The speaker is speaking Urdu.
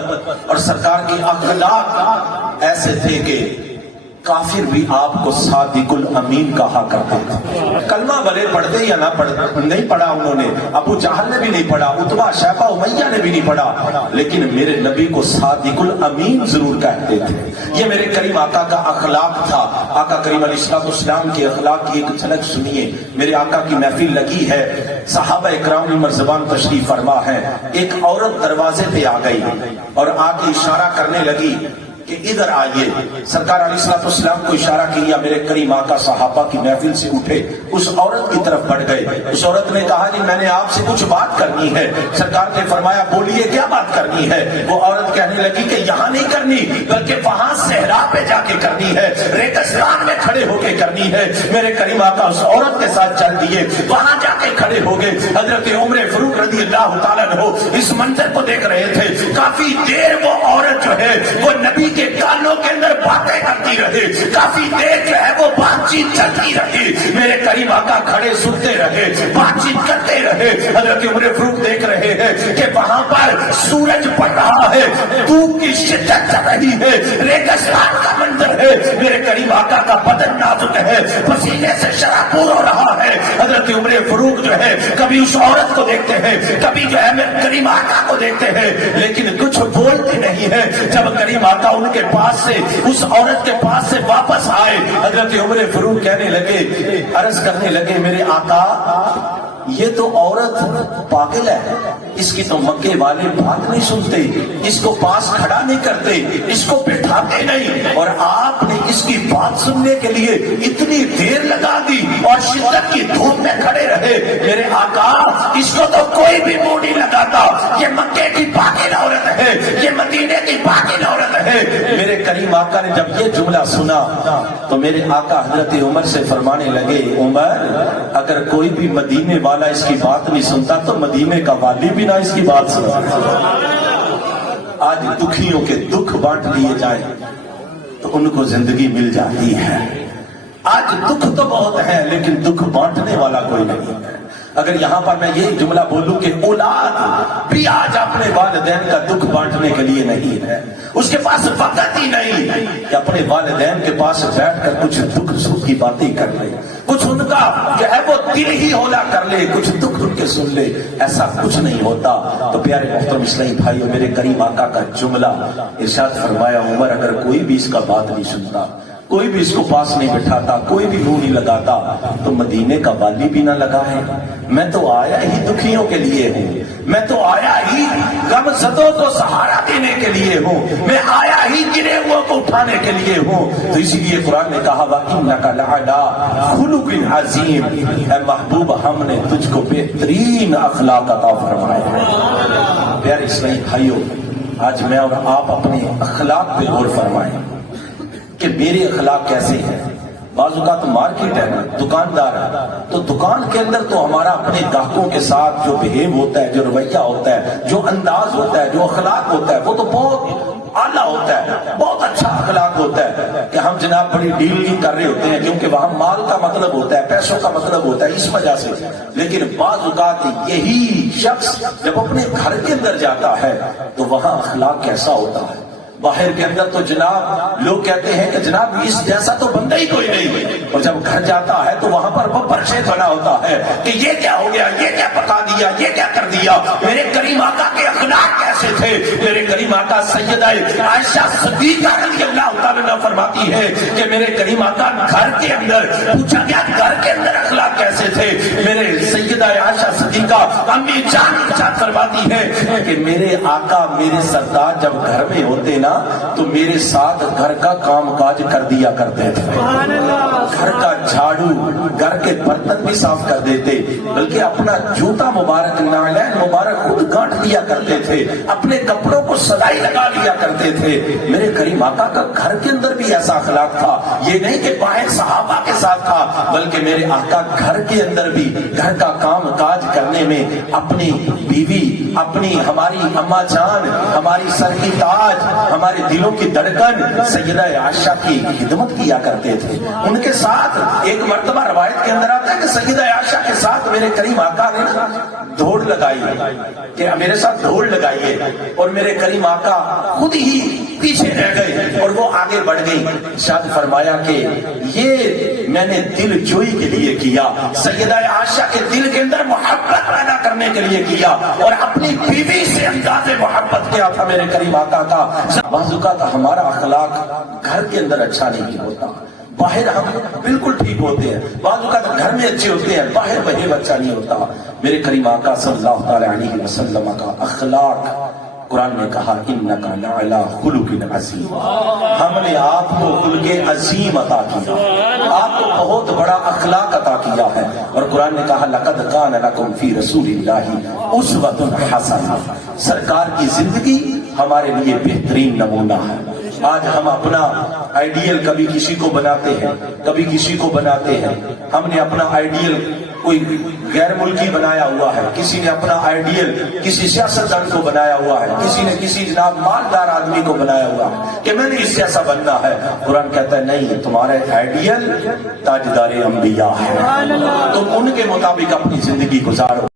محبت اور سرکار کی اخلاق ایسے تھے کہ کافر بھی آپ کو صادق الامین کہا کرتے تھے۔ کلمہ بھلے پڑھتے یا نہ پڑھتے، نہیں پڑھا انہوں نے، ابو جہل نے بھی نہیں پڑھا، عتبہ شیبہ امیہ نے بھی نہیں پڑھا، لیکن میرے نبی کو صادق الامین ضرور کہتے تھے۔ یہ میرے کریم آقا کا اخلاق تھا۔ آقا کریم علیہ السلام کے اخلاق کی ایک جھلک سنیے۔ میرے آقا کی محفل لگی ہے، صحابہ اکرام مرزبان تشریف فرما ہے، ایک عورت دروازے پہ آ گئی اور آ کے اشارہ کرنے لگی کہ ادھر آئیے۔ سرکار علیہ السلام کو اشارہ کیا، میرے کریم آقا صحابہ کی محفل سے اٹھے، اس عورت کی طرف بڑھ گئے۔ اس عورت نے کہا جی میں نے آپ سے کچھ بات کرنی ہے۔ سرکار نے فرمایا بولیے کیا بات کرنی ہے؟ وہ عورت کہنے لگی کہ یہاں نہیں کرنی بلکہ وہاں صحرا پہ جا کے کرنی ہے، ریگستان میں کھڑے ہو کے کرنی ہے۔ میرے کریم آقا اس عورت کے ساتھ چل دیے، وہاں جا کے کھڑے ہو گئے۔ حضرت عمر فاروق رضی اللہ تعالیٰ عنہ اس منظر کو دیکھ رہے تھے۔ کافی دیر وہ عورت جو ہے وہ نبی کے کانوں کے اندر باتیں کرتی رہے، کافی دیر جو ہے وہ بات چیت چلتی رہی۔ میرے کریم آقا کھڑے سنتے رہے، بات چیت کرتے رہے۔ حضرت عمر فاروق دیکھ رہے ہیں کہ وہاں پر سورج پڑ رہا ہے، دھوپ کی شدت چل رہی ہے، ریگستان کا منظر ہے، میرے کریم آقا کا بدن نازک ہے، پسینے سے شرابور ہو رہا ہے۔ حضرت عمر فاروق جو ہے کبھی اس عورت کو دیکھتے ہیں، کبھی جو ہے میرے کریم آقا کو دیکھتے ہیں، لیکن کچھ بولتے نہیں ہے۔ جب کریم آقا ان کے پاس سے اس عورت کے پاس سے واپس آئے، حضرت عمر فاروق کہنے لگے، عرض کرنے لگے میرے آقا یہ تو عورت پاگل ہے، اس کی تو مکے والے بات نہیں سنتے، اس کو پاس کھڑا نہیں کرتے، اس کو بٹھاتے نہیں، اور آپ نے اس کی بات سننے کے لیے اتنی دیر لگا دی اور شدت کی دھوپ میں کھڑے رہے۔ میرے آقا اس کو تو کوئی بھی منہ نہیں لگاتا، یہ مکے کی پاگل عورت ہے، یہ مدینے کی پاگل عورت ہے۔ میرے کریم آقا نے جب یہ جملہ سنا تو میرے آقا حضرت عمر سے فرمانے لگے، عمر اگر کوئی بھی مدینے والا اس کی بات نہیں سنتا تو مدینے کا والی بھی نہ اس کی بات سنتا۔ آج دکھیوں کے دکھ بانٹ لیے جائیں تو ان کو زندگی مل جاتی ہے۔ آج دکھ تو بہت ہے لیکن دکھ بانٹنے والا کوئی نہیں ہے۔ اگر یہاں پر میں یہ جملہ بولوں کہ اولاد بھی آج اپنے والدین کا دکھ بانٹنے کے لیے نہیں ہے، اس کے پاس وقت ہی نہیں کہ اپنے والدین کے پاس بیٹھ کر کچھ دکھ سکھ کی باتیں کر لے، کچھ ان کا جو ہے وہ دل ہی ہولا کر لے، کچھ دکھ ان کے سن لے، ایسا کچھ نہیں ہوتا۔ تو پیارے محترم اسلامی بھائیو، میرے کریم آقا کا جملہ ارشاد فرمایا، عمر اگر کوئی بھی اس کا بات نہیں سنتا، کوئی بھی اس کو پاس نہیں بٹھاتا، کوئی بھی منہ نہیں لگاتا تو مدینے کا والی بھی نہ لگا ہے۔ میں تو آیا ہی دکھیوں کے لیے ہوں، میں تو آیا ہی غم زدوں کو سہارا دینے کے لیے ہوں، میں آیا ہی گرے ہوئے کو اٹھانے کے لیے ہوں۔ تو اسی لیے قرآن نے کہا وَإِنَّكَ لَعَلَىٰ خُلُقٍ عَظِيمٍ، اے محبوب ہم نے تجھ کو بہترین اخلاق عطا فرمائے ہیں۔ پیارے اسلامی بھائیو، آج میں اور آپ اپنے اخلاق پہ غور فرمائیں کہ میرے اخلاق کیسے ہیں۔ بعض اوقات مارکیٹ ہے نا، دکاندار ہے، تو دکان کے اندر تو ہمارا اپنے گاہکوں کے ساتھ جو بہیو ہوتا ہے، جو رویہ ہوتا ہے، جو انداز ہوتا ہے، جو اخلاق ہوتا ہے، وہ تو بہت اعلیٰ ہوتا ہے، بہت اچھا اخلاق ہوتا ہے کہ ہم جناب بڑی ڈیل نہیں کر رہے ہوتے ہیں، کیونکہ وہاں مال کا مطلب ہوتا ہے، پیسوں کا مطلب ہوتا ہے، اس وجہ سے۔ لیکن بعض اوقات یہی شخص جب اپنے گھر کے اندر جاتا ہے تو وہاں اخلاق کیسا ہوتا ہے۔ باہر کے اندر تو جناب لوگ کہتے ہیں کہ جناب اس جیسا تو بندہ ہی کوئی نہیں، اور جب گھر جاتا ہے تو وہاں پر وہ پرچے بنا ہوتا ہے کہ یہ کیا ہو گیا، یہ کیا پکا دیا، یہ کیا کر دیا۔ میرے کریم آقا کے اخلاق کیسے تھے؟ میرے کریم آقا سیدہ عائشہ صدیقہ رضی اللہ تعالیٰ عنہا فرماتی ہے کہ میرے کریم آقا گھر کے اندر پوچھا گیا گھر کے اندر اخلاق کیسے تھے؟ میرے سیدہ عائشہ صدیقہ امی جان فرماتی ہے کہ میرے آقا میرے سردار جب گھر میں ہوتے نا تو میرے ساتھ گھر کا کام کاج کر دیا کرتے تھے، گھر کا جھاڑو، گھر کے برتن بھی صاف کر دیتے، بلکہ اپنا جوتا مبارک، نعلین مبارک خود گانٹ دیا کرتے تھے، اپنے کپڑوں کو سلائی لگا لیا کرتے تھے۔ میرے کریم آقا کا گھر کے اندر بھی ایسا اخلاق تھا، یہ نہیں کہ باہر صحابہ کے ساتھ تھا، بلکہ میرے آقا گھر کے اندر بھی گھر کا کام کاج کرنے میں اپنی بیوی، اپنی ہماری اماں جان، ہماری سر کی تاج، ہمارے دلوں کی دھڑکن سیدہ عائشہ کی خدمت کیا کرتے تھے. ان کے ساتھ ایک مرتبہ روایت کے اندر آتا ہے کہ سیدہ عائشہ کے ساتھ میرے کریم آقا نے دوڑ لگائی کہ میرے ساتھ دوڑ لگائیے, اور میرے کریم آقا خود ہی پیچھے رہ گئے اور وہ آگے بڑھ گئی. ارشاد فرمایا کہ یہ میں نے دل جوئی کے لیے کیا, سیدہ عائشہ کے دل کے اندر محبت پیدا کرنے کے لیے کیا, اور اپنی بیوی سے انداز محبت کیا تھا میرے کریم آقا کا. بعض اوقات ہمارا اخلاق گھر کے اندر اچھا نہیں ہوتا, باہر ہم بالکل ٹھیک ہوتے ہیں, بعض اوقات گھر میں اچھے ہوتے ہیں, باہر وہی اچھا نہیں ہوتا. میرے کریم آقا صلی اللہ علیہ وسلم کا اخلاق, قرآن نے کہا انکا لعلی خلق عظیم, ہم نے آپ کو خلق عظیم عطا کیا, آپ کو بہت بڑا اخلاق عطا کیا ہے. اور قرآن نے کہا لقد کان لکم فی رسول اللہ اسوۃ حسنہ, سرکار کی زندگی ہمارے لیے بہترین نمونہ ہے. آج ہم اپنا آئیڈیل کبھی کسی کو بناتے ہیں, کبھی کسی کو بناتے ہیں. ہم نے اپنا آئیڈیل کوئی غیر ملکی بنایا ہوا ہے, کسی نے اپنا آئیڈیل کسی سیاستدان کو بنایا ہوا ہے, کسی نے کسی جناب مالدار آدمی کو بنایا ہوا ہے کہ میں نے اس سے ایسا بننا ہے. قرآن کہتا ہے نہیں, تمہارا آئیڈیل تاجدار انبیاء ہے, تم ان کے مطابق اپنی زندگی گزارو.